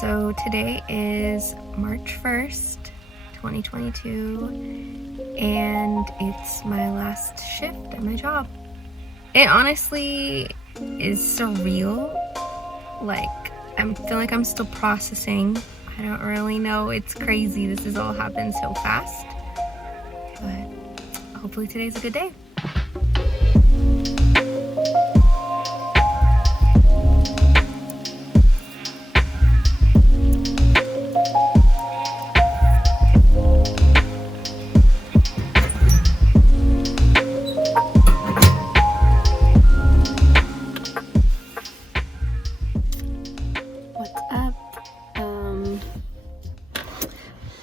So today is March 1st, 2022, and it's my last shift at my job. It honestly is surreal. I feel like I'm still processing. I don't really know. It's crazy. This has all happened so fast. But hopefully today's a good day.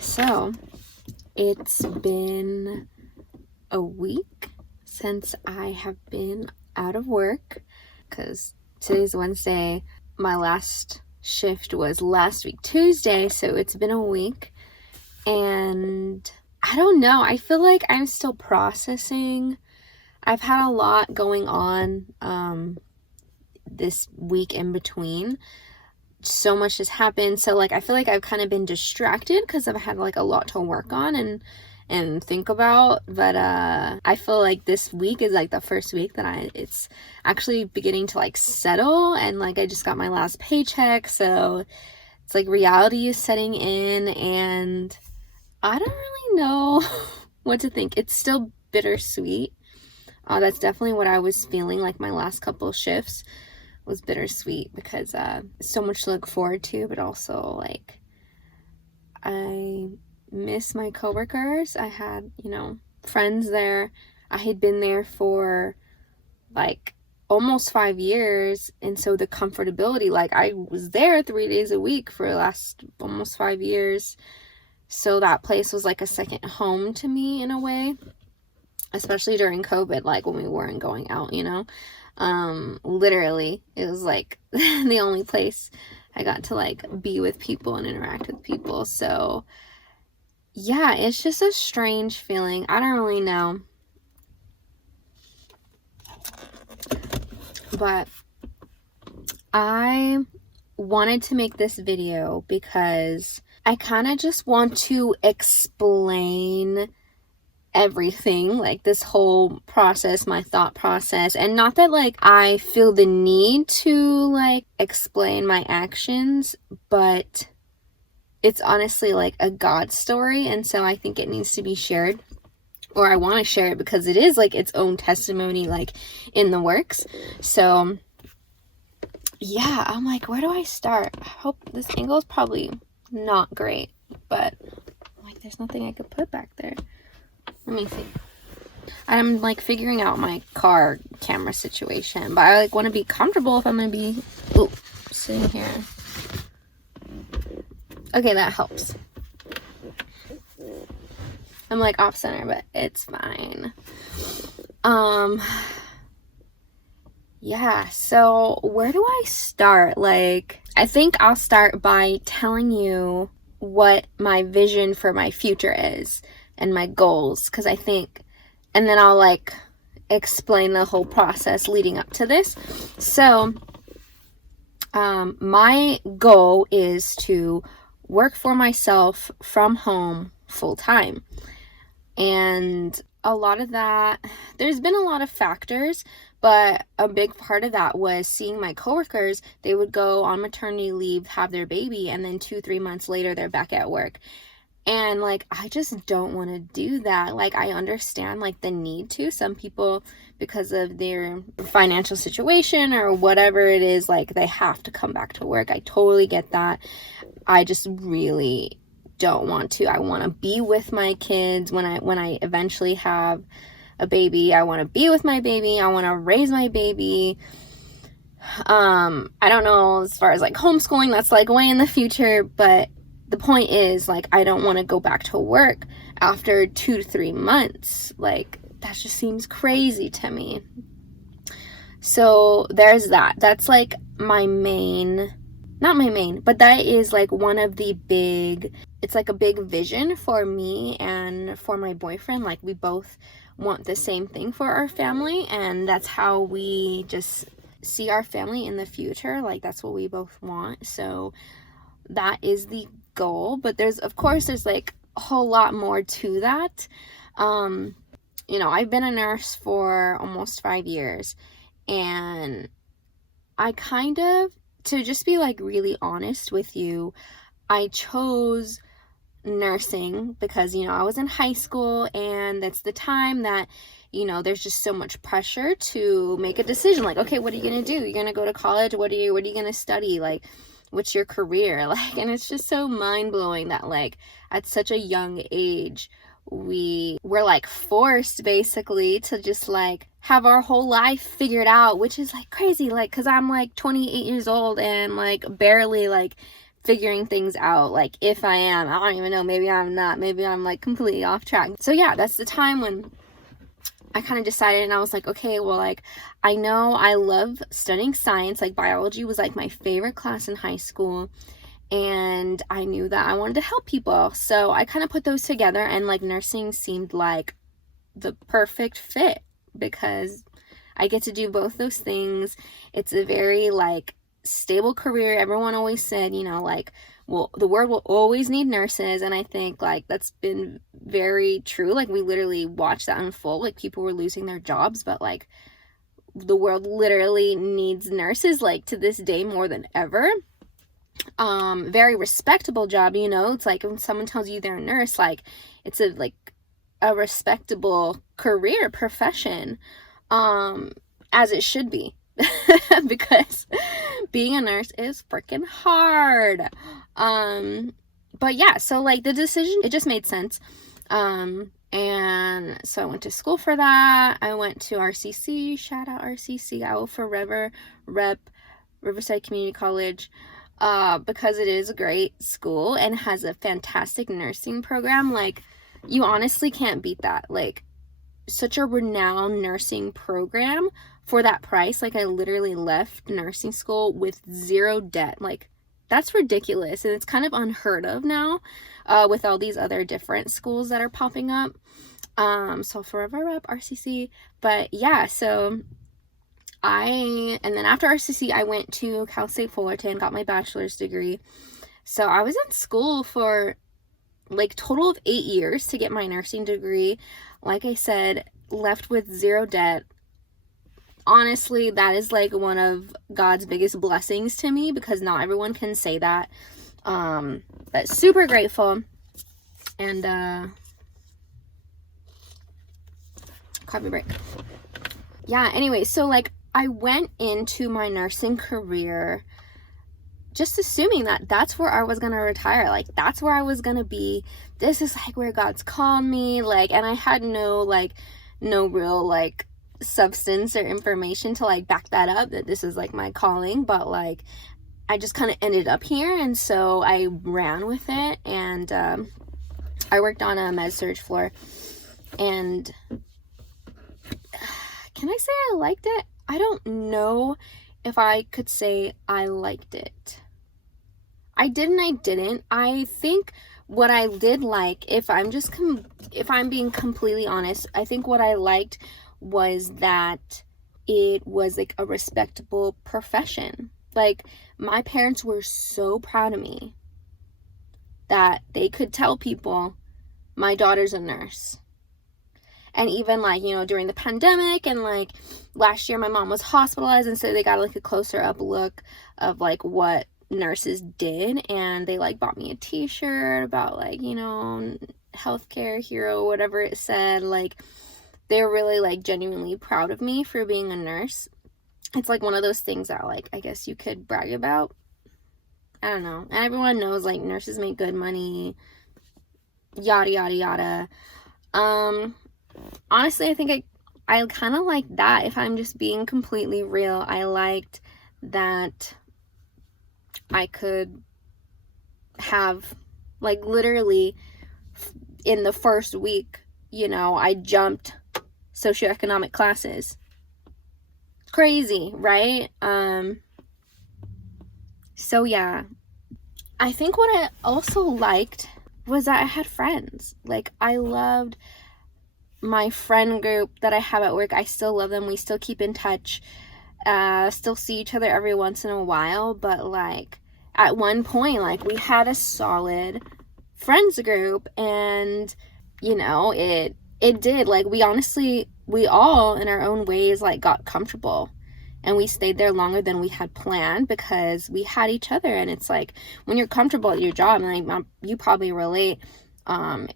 So it's been a week since I have been out of work because today's Wednesday. My last shift was last week Tuesday, so it's been a week, and I don't know, I feel like I'm still processing. I've had a lot going on this week in between. So much has happened, so I feel like I've kind of been distracted because I've had a lot to work on and think about, but I feel like this week is the first week that it's actually beginning to settle, and I just got my last paycheck, so it's reality is setting in, and I don't really know what to think. It's still bittersweet. That's definitely what I was feeling. My last couple of shifts was bittersweet because so much to look forward to, but also I miss my coworkers. I had friends there. I had been there for almost 5 years, and so the comfortability, I was there 3 days a week for the last almost 5 years, so that place was a second home to me in a way, especially during COVID, when we weren't going out, literally it was the only place I got to be with people and interact with people. So yeah, it's just a strange feeling. I don't really know, but I wanted to make this video because I kind of just want to explain everything, this whole process, my thought process, and not that I feel the need to explain my actions, but it's honestly a God story, and so I think it needs to be shared, or I want to share it because it is its own testimony in the works. So yeah, I'm where do I start? I hope this angle is probably not great, but there's nothing I could put back there. Let me see. I'm figuring out my car camera situation, but I want to be comfortable if I'm going to be sitting here. Okay, that helps. I'm off center, but it's fine. Yeah, so where do I start? I think I'll start by telling you what my vision for my future is and my goals, because I think, and then I'll explain the whole process leading up to this. So my goal is to work for myself from home full time, and a lot of that, there's been a lot of factors, but a big part of that was seeing my coworkers. They would go on maternity leave, have their baby, and then 2-3 months later they're back at work. And I just don't want to do that. I understand the need to. Some people, because of their financial situation or whatever it is, they have to come back to work. I totally get that. I just really don't want to. I want to be with my kids when I eventually have a baby. I want to be with my baby. I want to raise my baby. I don't know as far as homeschooling, that's way in the future, but the point is, I don't want to go back to work after 2 to 3 months. That just seems crazy to me. So there's that. That's my main, not my main, but that is one of the big, it's a big vision for me and for my boyfriend. We both want the same thing for our family, and that's how we just see our family in the future. That's what we both want. So that is the goal, but of course there's like a whole lot more to that. I've been a nurse for almost 5 years, and I kind of, to just be like really honest with you, I chose nursing because, I was in high school, and that's the time that, there's just so much pressure to make a decision. Like, okay, what are you going to do? You're going to go to college? What are you going to study? Like, what's your career? Like, and it's just so mind-blowing that, like, at such a young age, we were like forced basically to just like have our whole life figured out, which is like crazy. Like, because I'm like 28 years old and like barely like figuring things out. Like, if I am, I don't even know, maybe I'm not, maybe I'm like completely off track. So yeah, that's the time when I kind of decided, and I was like, okay, well, like, I know I love studying science. Like, biology was like my favorite class in high school, and I knew that I wanted to help people. So I kind of put those together, and like nursing seemed like the perfect fit because I get to do both those things. It's a very like stable career. Everyone always said, like, well, the world will always need nurses, and I think like that's been very true. Like, we literally watched that unfold. Like, people were losing their jobs, but like the world literally needs nurses, like, to this day more than ever. Very respectable job, it's like when someone tells you they're a nurse, like, it's a respectable career profession, as it should be. Because being a nurse is freaking hard. But yeah, so like the decision, it just made sense. And so I went to school for that. I went to RCC, shout out RCC, I will forever rep Riverside Community College, because it is a great school and has a fantastic nursing program. Like, you honestly can't beat that. Like, such a renowned nursing program for that price. Like, I literally left nursing school with zero debt. Like, that's ridiculous, and it's kind of unheard of now, with all these other different schools that are popping up. So forever rep RCC. But yeah, so and then after RCC, I went to Cal State Fullerton, got my bachelor's degree. So I was in school for like total of 8 years to get my nursing degree. Like I said, left with zero debt. Honestly, that is like one of God's biggest blessings to me, because not everyone can say that. But super grateful. And coffee break. Yeah, anyway, so like I went into my nursing career just assuming that that's where I was gonna retire. Like, that's where I was gonna be. This is like where God's called me. Like, and I had no real like substance or information to like back that up, that this is like my calling. But like, I just kind of ended up here, and so I ran with it. And I worked on a med surg floor, and can I say I liked it? I don't know if I could say I liked it. I didn't. I think what I did like, if I'm being completely honest, I think what I liked was that it was like a respectable profession. Like, my parents were so proud of me that they could tell people my daughter's a nurse. And even like, during the pandemic and like last year, my mom was hospitalized, and so they got like a closer up look of like what nurses did, and they like bought me a t-shirt about like, healthcare hero, whatever it said. Like, they were really like genuinely proud of me for being a nurse. It's like one of those things that like, I guess you could brag about. I don't know. And everyone knows like nurses make good money, yada yada yada. Honestly, I think I kind of like that. If I'm just being completely real, I liked that I could have, like, literally in the first week, I jumped socioeconomic classes. Crazy, right? So yeah, I think what I also liked was that I had friends. Like, I loved my friend group that I have at work. I still love them. We still keep in touch, still see each other every once in a while, but like, at one point, like, we had a solid friends group, and, you know, it did, like, we all in our own ways, like, got comfortable, and we stayed there longer than we had planned because we had each other. And it's like, when you're comfortable at your job, and like, you probably relate,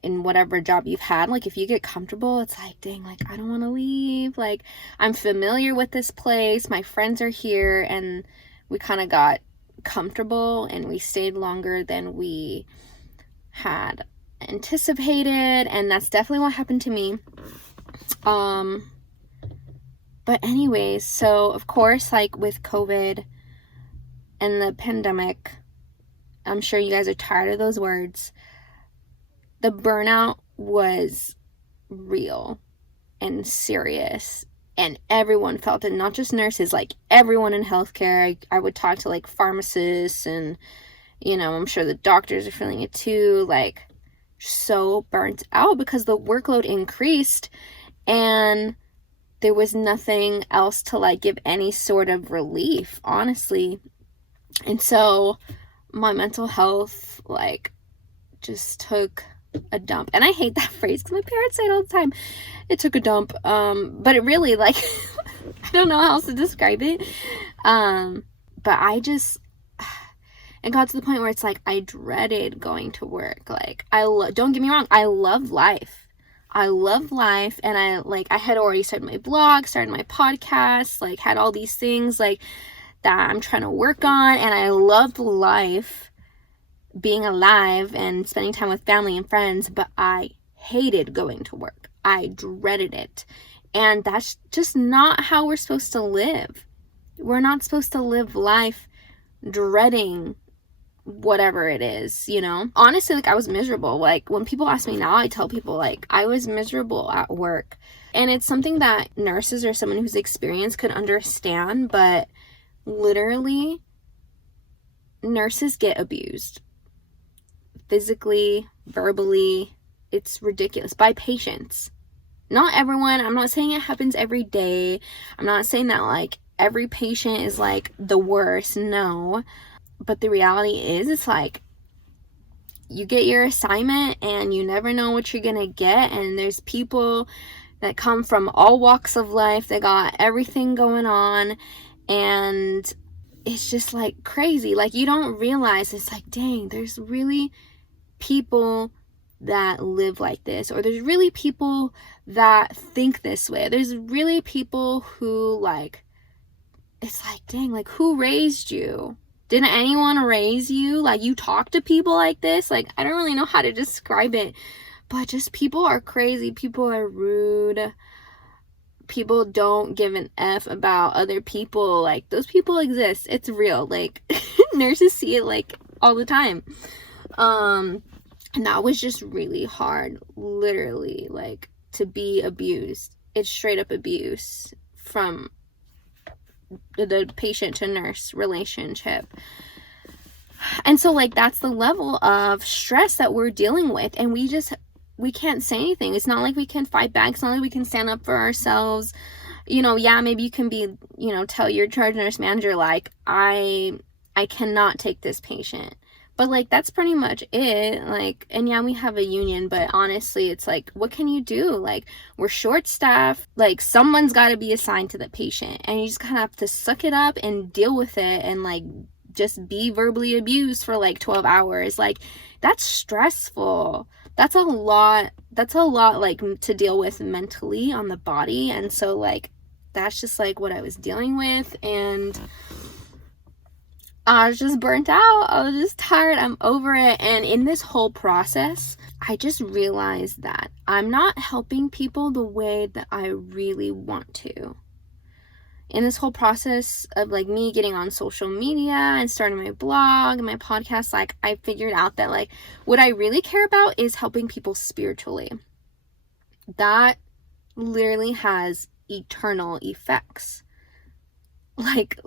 in whatever job you've had, like, if you get comfortable, it's like, dang, like, I don't want to leave, like, I'm familiar with this place, my friends are here, and we kind of got comfortable, and we stayed longer than we had anticipated. And that's definitely what happened to me. But anyways, so of course, like, with COVID and the pandemic, I'm sure you guys are tired of those words, the burnout was real and serious, and everyone felt it, not just nurses, like, everyone in healthcare. I would talk to, like, pharmacists, and, you know, I'm sure the doctors are feeling it too, like, so burnt out because the workload increased, and there was nothing else to, like, give any sort of relief, honestly. And so my mental health, like, just took a dump. And I hate that phrase because my parents say it all the time. It took a dump. But it really, like, I don't know how else to describe it. But I just, it got to the point where it's like, I dreaded going to work. Like, don't get me wrong, I love life. And I had already started my blog, started my podcast, like, had all these things, like, that I'm trying to work on, and I loved life, being alive and spending time with family and friends, but I hated going to work. I dreaded it. And that's just not how we're supposed to live. We're not supposed to live life dreading whatever it is, you know? Honestly, like, I was miserable. Like, when people ask me now, I tell people, like, I was miserable at work. And it's something that nurses or someone who's experienced could understand, but literally, nurses get abused. Physically, verbally, it's ridiculous, by patients. Not everyone. I'm not saying it happens every day. I'm not saying that, like, every patient is, like, the worst. No. But the reality is, it's like, you get your assignment and you never know what you're gonna get. And there's people that come from all walks of life. They got everything going on. And it's just, like, crazy. Like, you don't realize, it's like, dang, there's really people that live like this, or there's really people that think this way. There's really people who, like, it's like, dang, like, who raised you? Didn't anyone raise you? Like, you talk to people like this? Like, I don't really know how to describe it, but just people are crazy. People are rude. People don't give an F about other people. Like, those people exist. It's real. Like, nurses see it, like, all the time. And that was just really hard, literally, like, to be abused. It's straight up abuse from the patient to nurse relationship. And so, like, that's the level of stress that we're dealing with, and we can't say anything. It's not like we can fight back. It's not like we can stand up for ourselves. You know, yeah, maybe you can be, you know, tell your charge nurse manager, like, I cannot take this patient. But, like, that's pretty much it. Like, and yeah, we have a union, but honestly, it's like, what can you do? Like, we're short-staffed. Like, someone's got to be assigned to the patient, and you just kind of have to suck it up and deal with it, and, like, just be verbally abused for, like, 12 hours. Like, that's stressful. That's a lot, like, to deal with mentally on the body. And so, like, that's just, like, what I was dealing with, and I was just burnt out. I was just tired. I'm over it. And in this whole process, I just realized that I'm not helping people the way that I really want to. In this whole process of, like, me getting on social media and starting my blog and my podcast, like, I figured out that, like, what I really care about is helping people spiritually. That literally has eternal effects. Like,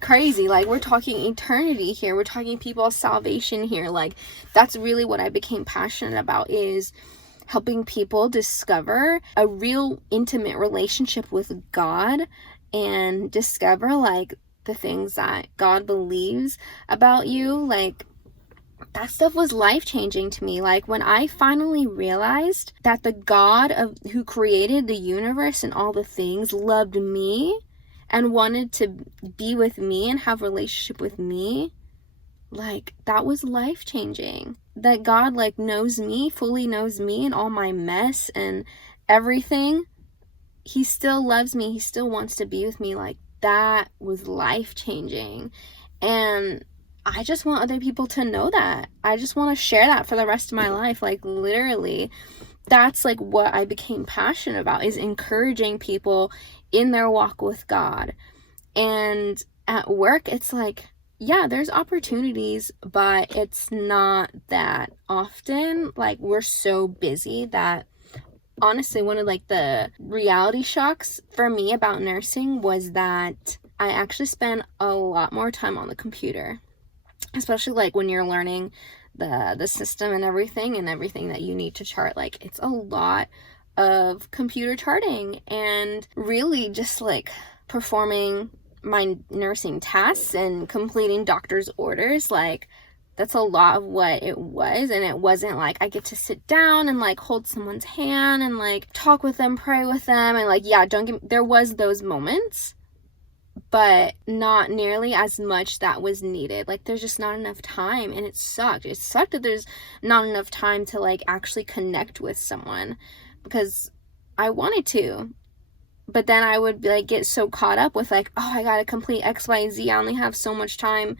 crazy. Like, we're talking eternity here. We're talking people's salvation here. Like, that's really what I became passionate about, is helping people discover a real intimate relationship with God, and discover, like, the things that God believes about you, like, that stuff was life-changing to me. Like, when I finally realized that the God who created the universe and all the things loved me and wanted to be with me and have a relationship with me, like, that was life-changing. That God, like, knows me, fully knows me and all my mess and everything. He still loves me. He still wants to be with me. Like, that was life-changing. And I just want other people to know that. I just want to share that for the rest of my life. Like, literally, that's like what I became passionate about, is encouraging people in their walk with God. And at work, it's like, yeah, there's opportunities, but it's not that often. Like, we're so busy that, honestly, one of like the reality shocks for me about nursing was that I actually spend a lot more time on the computer, especially like when you're learning the system and everything that you need to chart. Like, it's a lot of computer charting and really just like performing my nursing tasks and completing doctor's orders. Like, that's a lot of what it was. And it wasn't like I get to sit down and like hold someone's hand and like talk with them, pray with them, and like, yeah, there was those moments, but not nearly as much that was needed. Like, there's just not enough time, and it sucked that there's not enough time to like actually connect with someone, because I wanted to, but then I would like get so caught up with like, oh, I gotta complete XYZ, I only have so much time,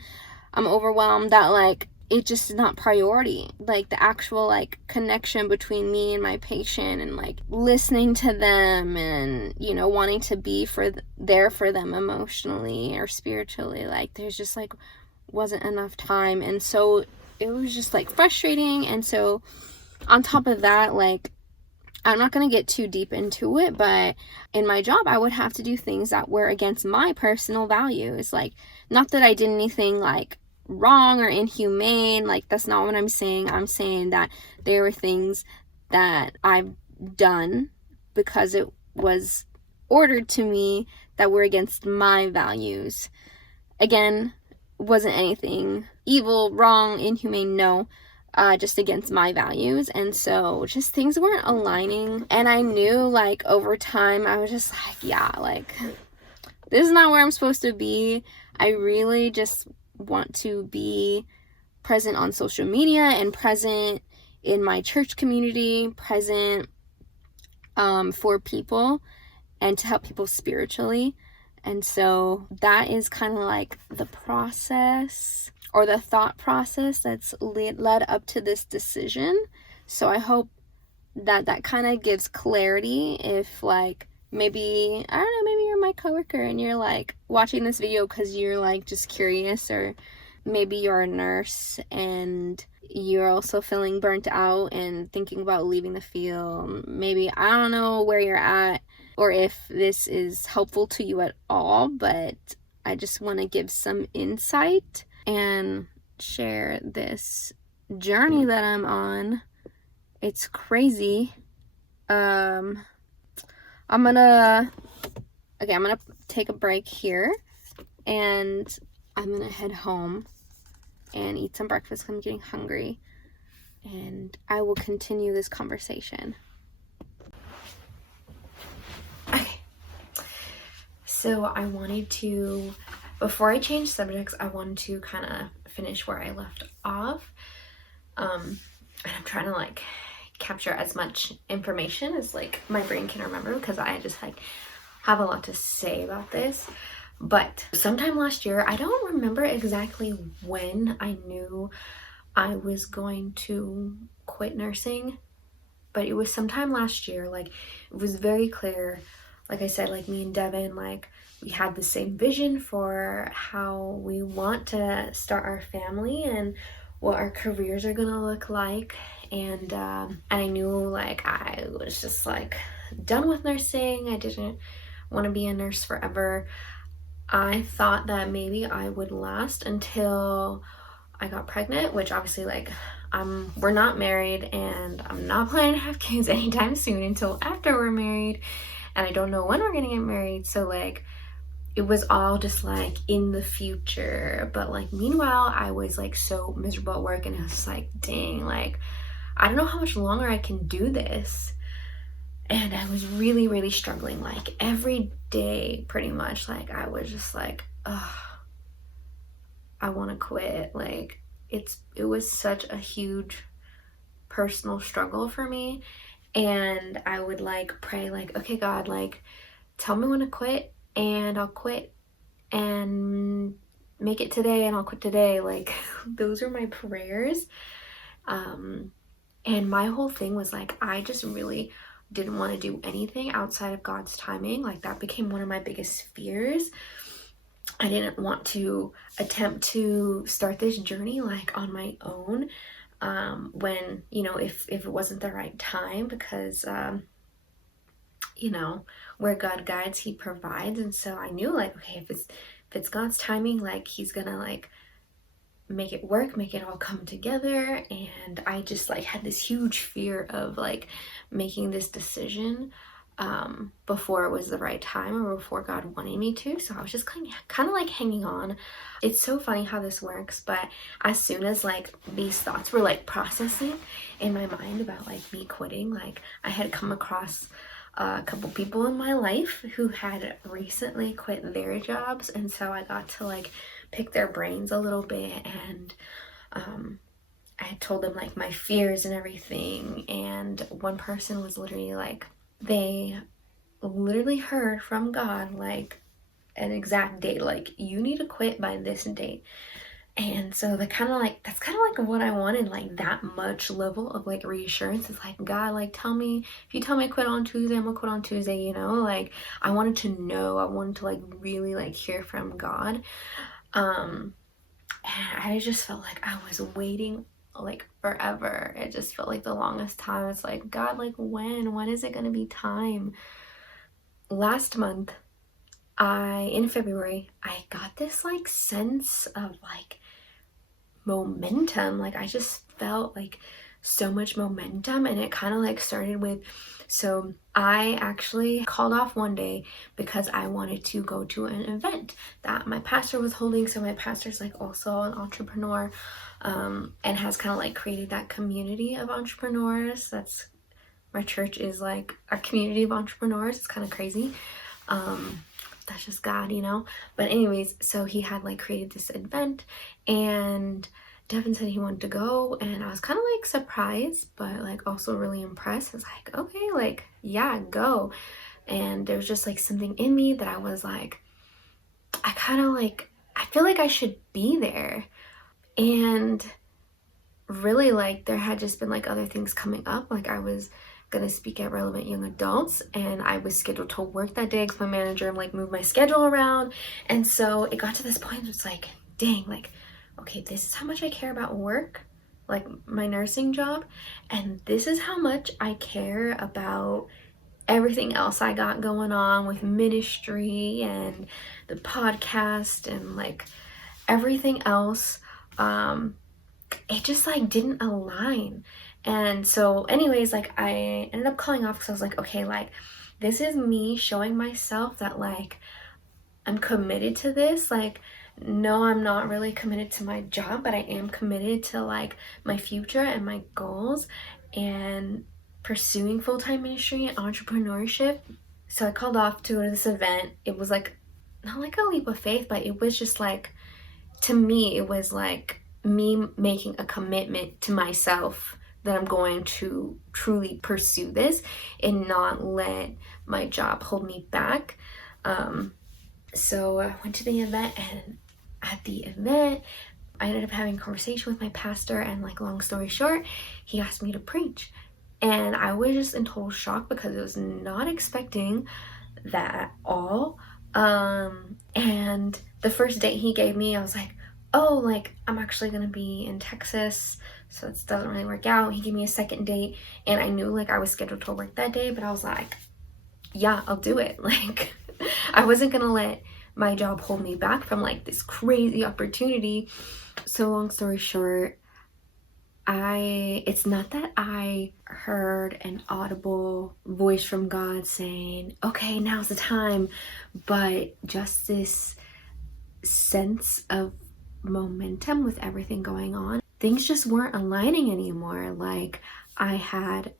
I'm overwhelmed, that like it just is not priority. Like, the actual like connection between me and my patient, and like listening to them, and, you know, wanting to be there for them emotionally or spiritually, like, there's just like wasn't enough time. And so it was just like frustrating. And so on top of that, like, I'm not going to get too deep into it, but in my job, I would have to do things that were against my personal values. Like, not that I did anything like wrong or inhumane, like, that's not what I'm saying. I'm saying that there were things that I've done because it was ordered to me that were against my values. Again, wasn't anything evil, wrong, inhumane, no. Just against my values. And so just things weren't aligning, and I knew like over time I was just like, yeah, like, this is not where I'm supposed to be. I really just want to be present on social media and present in my church community, present for people and to help people spiritually. And so that is kind of like the process, or the thought process that's led up to this decision. So I hope that kind of gives clarity. If like, maybe, I don't know, maybe you're my coworker and you're like watching this video because you're like just curious, or maybe you're a nurse and you're also feeling burnt out and thinking about leaving the field. Maybe, I don't know where you're at or if this is helpful to you at all, but I just want to give some insight and share this journey that I'm on. It's crazy. I'm gonna take a break here, and I'm gonna head home and eat some breakfast. I'm getting hungry, and I will continue this conversation. Okay, so I wanted to, before I change subjects, I wanted to kind of finish where I left off. And I'm trying to like capture as much information as like my brain can remember, because I just like have a lot to say about this. But sometime last year, I don't remember exactly when I knew I was going to quit nursing, but it was sometime last year. Like, it was very clear. Like I said, like, me and Devon, like, we had the same vision for how we want to start our family and what our careers are gonna look like. And I knew like I was just like done with nursing. I didn't want to be a nurse forever. I thought that maybe I would last until I got pregnant, which obviously, like, we're not married, and I'm not planning to have kids anytime soon until after we're married, and I don't know when we're gonna get married. So like, it was all just like in the future. But like meanwhile, I was like so miserable at work, and I was like, dang, like I don't know how much longer I can do this. And I was really, really struggling, like every day pretty much. Like I was just like, ugh, I want to quit. Like it was such a huge personal struggle for me. And I would like pray like, okay, God, like tell me when to quit and I'll quit, and make it today and I'll quit today. Like those are my prayers. And my whole thing was like, I just really didn't want to do anything outside of God's timing. Like that became one of my biggest fears. I didn't want to attempt to start this journey like on my own, when, you know, if it wasn't the right time, because you know, where God guides, he provides. And so I knew like, okay, if it's God's timing, like he's gonna like make it work, make it all come together. And I just like had this huge fear of like making this decision before it was the right time, or before God wanted me to. So I was just kind of like hanging on. It's so funny how this works, but as soon as like these thoughts were like processing in my mind about like me quitting, like I had come across a couple people in my life who had recently quit their jobs, and so I got to like pick their brains a little bit. And I had told them like my fears and everything, and one person was literally like, they literally heard from God like an exact date, like you need to quit by this date. And so that's kind of like what I wanted, like that much level of like reassurance. It's like, God, like tell me, if you tell me to quit on Tuesday, I'm gonna quit on Tuesday, you know? Like I wanted to know, I wanted to like really like hear from God. And I just felt like I was waiting like forever. It just felt like the longest time. It's like, God, like when is it gonna be time? Last month, in February, I got this like sense of like momentum. Like I just felt like so much momentum, and it kind of like started with, so I actually called off one day because I wanted to go to an event that my pastor was holding. So my pastor's like also an entrepreneur, and has kind of like created that community of entrepreneurs. My church is like a community of entrepreneurs. It's kind of crazy. That's just God, you know? But anyways, so he had like created this event, and Devon said he wanted to go, and I was kind of like surprised, but like also really impressed. I was like, okay, like, yeah, go. And there was just like something in me that I was like, I feel like I should be there. And really like there had just been like other things coming up. Like I was gonna speak at Relevant Young Adults, and I was scheduled to work that day because my manager like moved my schedule around. And so it got to this point where it's like, dang, like, okay, this is how much I care about work, like my nursing job, and this is how much I care about everything else I got going on with ministry and the podcast and like everything else. It just like didn't align. And so anyways, like I ended up calling off because I was like, okay, like this is me showing myself that like I'm committed to this. Like, no, I'm not really committed to my job, but I am committed to like my future and my goals and pursuing full-time ministry and entrepreneurship. So I called off to go to this event. It was like not like a leap of faith, but it was just like, to me, it was like me making a commitment to myself that I'm going to truly pursue this and not let my job hold me back. So I went to the event, and at the event, I ended up having a conversation with my pastor, and like long story short, he asked me to preach. And I was just in total shock because I was not expecting that at all. And the first date he gave me, I was like, oh, like I'm actually gonna be in Texas, so it doesn't really work out. He gave me a second date, and I knew like I was scheduled to work that day, but I was like, yeah, I'll do it. Like I wasn't gonna let my job hold me back from like this crazy opportunity. So long story short, it's not that I heard an audible voice from God saying, okay, now's the time, but just this sense of momentum with everything going on. Things just weren't aligning anymore. Like, I had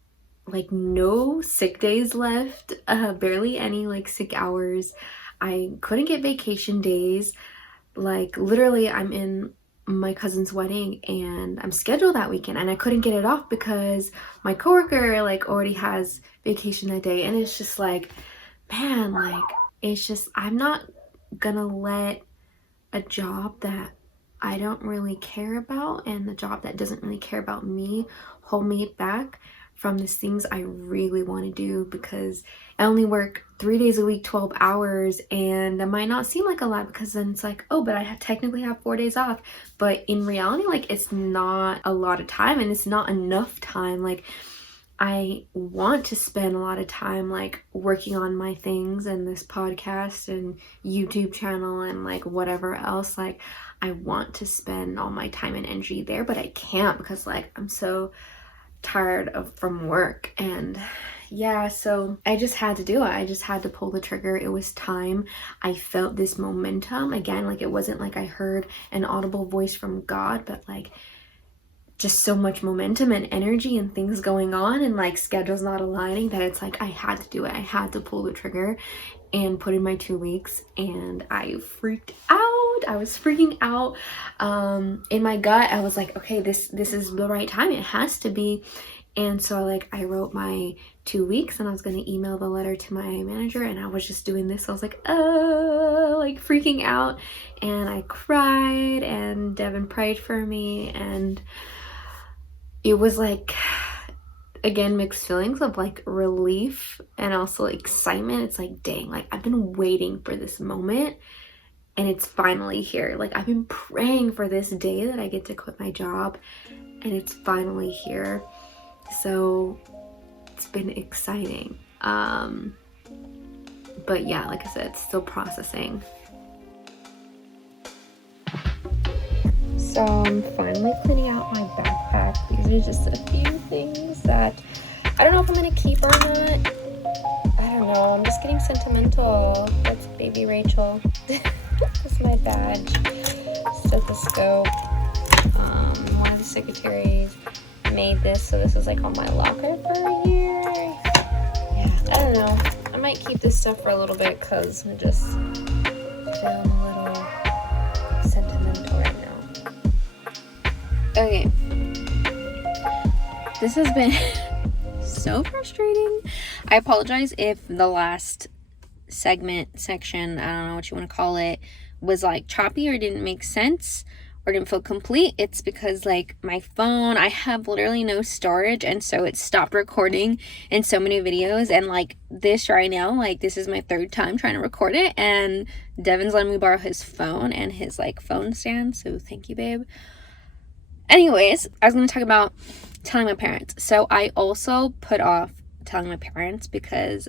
like no sick days left, barely any like sick hours. I couldn't get vacation days. Like, literally, I'm in my cousin's wedding and I'm scheduled that weekend and I couldn't get it off because my coworker like already has vacation that day. And it's just like, man, like, it's just, I'm not gonna let a job that I don't really care about and the job that doesn't really care about me hold me back from these things I really want to do, because I only work 3 days a week, 12 hours, and that might not seem like a lot because then it's like, oh, but I technically have 4 days off. But in reality, like, it's not a lot of time and it's not enough time. Like, I want to spend a lot of time like working on my things and this podcast and YouTube channel and like whatever else. Like, I want to spend all my time and energy there, but I can't because like I'm so tired from work. And yeah, so I just had to do it. I just had to pull the trigger. It was time. I felt this momentum again. Like, it wasn't like I heard an audible voice from God, but like just so much momentum and energy and things going on and like schedules not aligning that it's like I had to do it. I had to pull the trigger and put in my 2 weeks, and I freaked out. I was freaking out. In my gut, I was like, okay, this is the right time. It has to be. And so like I wrote my 2 weeks and I was going to email the letter to my manager, and I was just doing this. I was like, like freaking out, and I cried, and Devon prayed for me, and it was like, again, mixed feelings of like relief and also excitement. It's like, dang, like I've been waiting for this moment and it's finally here. Like, I've been praying for this day that I get to quit my job and it's finally here. So it's been exciting. But yeah, like I said, still processing. So I'm finally cleaning out my backpack. These are just a few things that I don't know if I'm gonna keep or not. I don't know. I'm just getting sentimental. That's baby Rachel. That's my badge. Stethoscope. One of the secretaries made this, so this is like on my locker for a year. Yeah, I don't know. I might keep this stuff for a little bit because I'm just feeling a little sentimental right now. Okay. This has been so frustrating. I apologize if the last section, I don't know what you want to call it, was like choppy or didn't make sense or didn't feel complete. It's because like my phone, I have literally no storage, and so it stopped recording in so many videos. And like this right now, like this is my third time trying to record it, and Devon's letting me borrow his phone and his like phone stand, so thank you, babe. Anyways, I was going to talk about telling my parents. So I also put off telling my parents because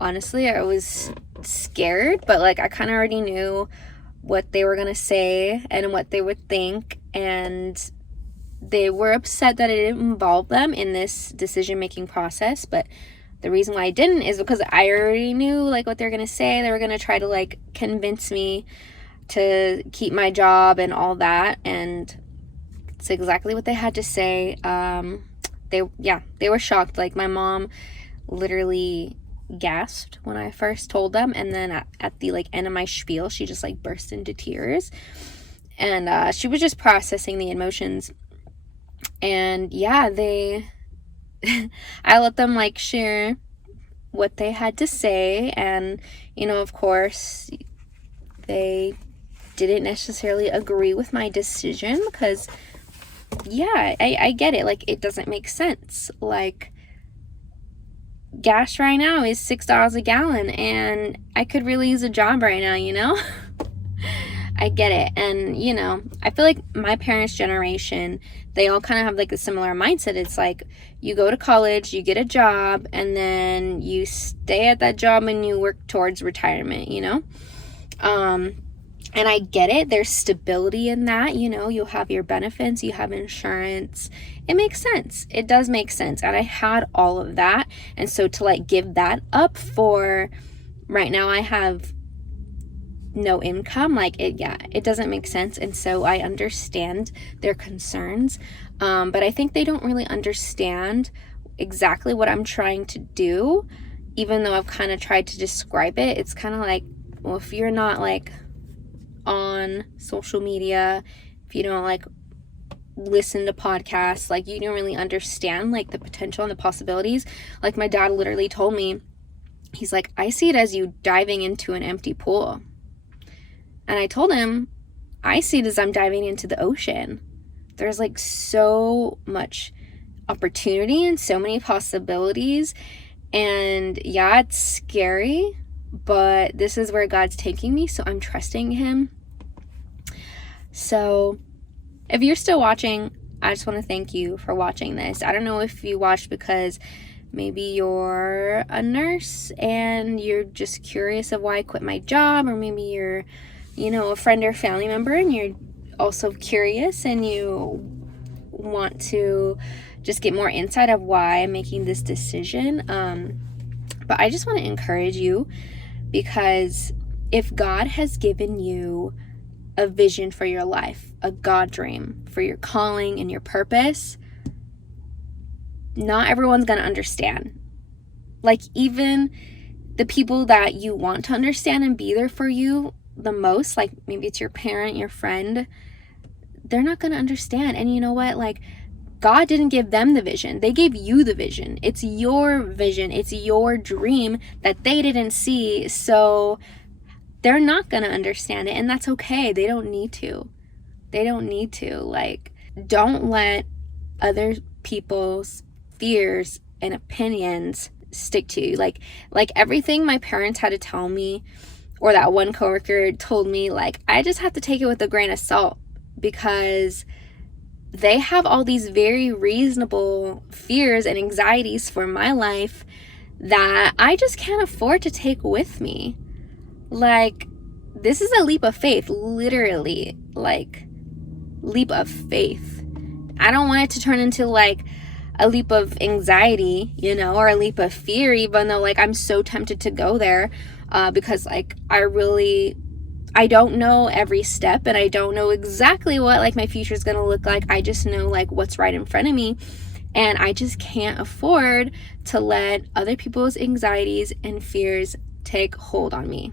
honestly I was scared, but like I kind of already knew what they were going to say and what they would think, and they were upset that it didn't involve them in this decision-making process. But the reason why I didn't is because I already knew like what they're going to say. They were going to try to like convince me to keep my job and all that, and it's exactly what they had to say. They were shocked. Like, my mom literally gasped when I first told them, and then at the like end of my spiel, she just like burst into tears, and she was just processing the emotions. And yeah, I let them like share what they had to say, and you know, of course, they didn't necessarily agree with my decision because yeah, I get it. Like, it doesn't make sense. Like, gas right now is $6 a gallon, and I could really use a job right now, you know? I get it. And, you know, I feel like my parents' generation, they all kind of have like a similar mindset. It's like, you go to college, you get a job, and then you stay at that job and you work towards retirement, you know? And I get it. There's stability in that. You know, you'll have your benefits, you have insurance. It makes sense. It does make sense. And I had all of that. And so to like give that up for right now, I have no income. Like it doesn't make sense. And so I understand their concerns. But I think they don't really understand exactly what I'm trying to do. Even though I've kind of tried to describe it, it's kind of like, well, if you're not like on social media, if you don't like listen to podcasts, like you don't really understand like the potential and the possibilities. Like my dad literally told me, he's like, I see it as you diving into an empty pool. And I told him, I see it as I'm diving into the ocean. There's like so much opportunity and so many possibilities. And yeah, it's scary, but this is where God's taking me, so I'm trusting him. So if you're still watching, I just want to thank you for watching this. I don't know if you watched because maybe you're a nurse and you're just curious of why I quit my job, or maybe you're, you know, a friend or family member and you're also curious and you want to just get more insight of why I'm making this decision. But I just want to encourage you, because if God has given you a vision for your life, a God dream for your calling and your purpose, not everyone's going to understand. Like even the people that you want to understand and be there for you the most, like maybe it's your parent, your friend, they're not going to understand. And you know what? Like God didn't give them the vision. They gave you the vision. It's your vision. It's your dream that they didn't see. So they're not going to understand it. And that's okay. They don't need to. They don't need to. Like, don't let other people's fears and opinions stick to you. Like everything my parents had to tell me, or that one coworker told me, like, I just have to take it with a grain of salt, because they have all these very reasonable fears and anxieties for my life that I just can't afford to take with me. Like, this is a leap of faith, literally, like, leap of faith. I don't want it to turn into, like, a leap of anxiety, you know, or a leap of fear, even though, like, I'm so tempted to go there, because, like, I don't know every step, and I don't know exactly what like my future is going to look like. I just know like what's right in front of me, and I just can't afford to let other people's anxieties and fears take hold on me.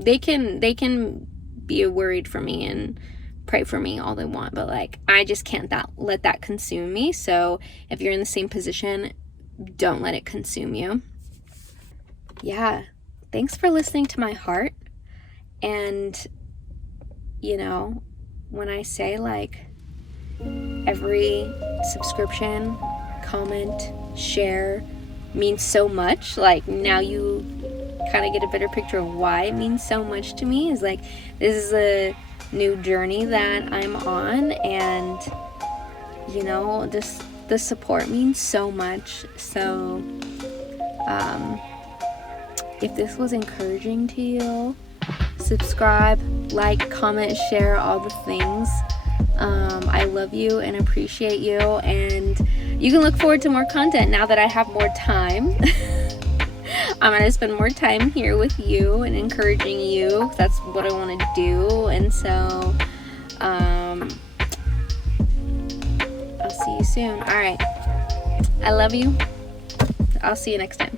They can be worried for me and pray for me all they want, but like I just can't let that consume me. So if you're in the same position, don't let it consume you. Yeah, thanks for listening to my heart. And, you know, when I say like every subscription, comment, share means so much, like now you kind of get a better picture of why it means so much to me, is like this is a new journey that I'm on, and, you know, the support means so much. So, if this was encouraging to you, subscribe, like, comment, share, all the things. I love you and appreciate you, and you can look forward to more content now that I have more time. I'm going to spend more time here with you and encouraging you. That's what I want to do. And so I'll see you soon. All right. I love you. I'll see you next time.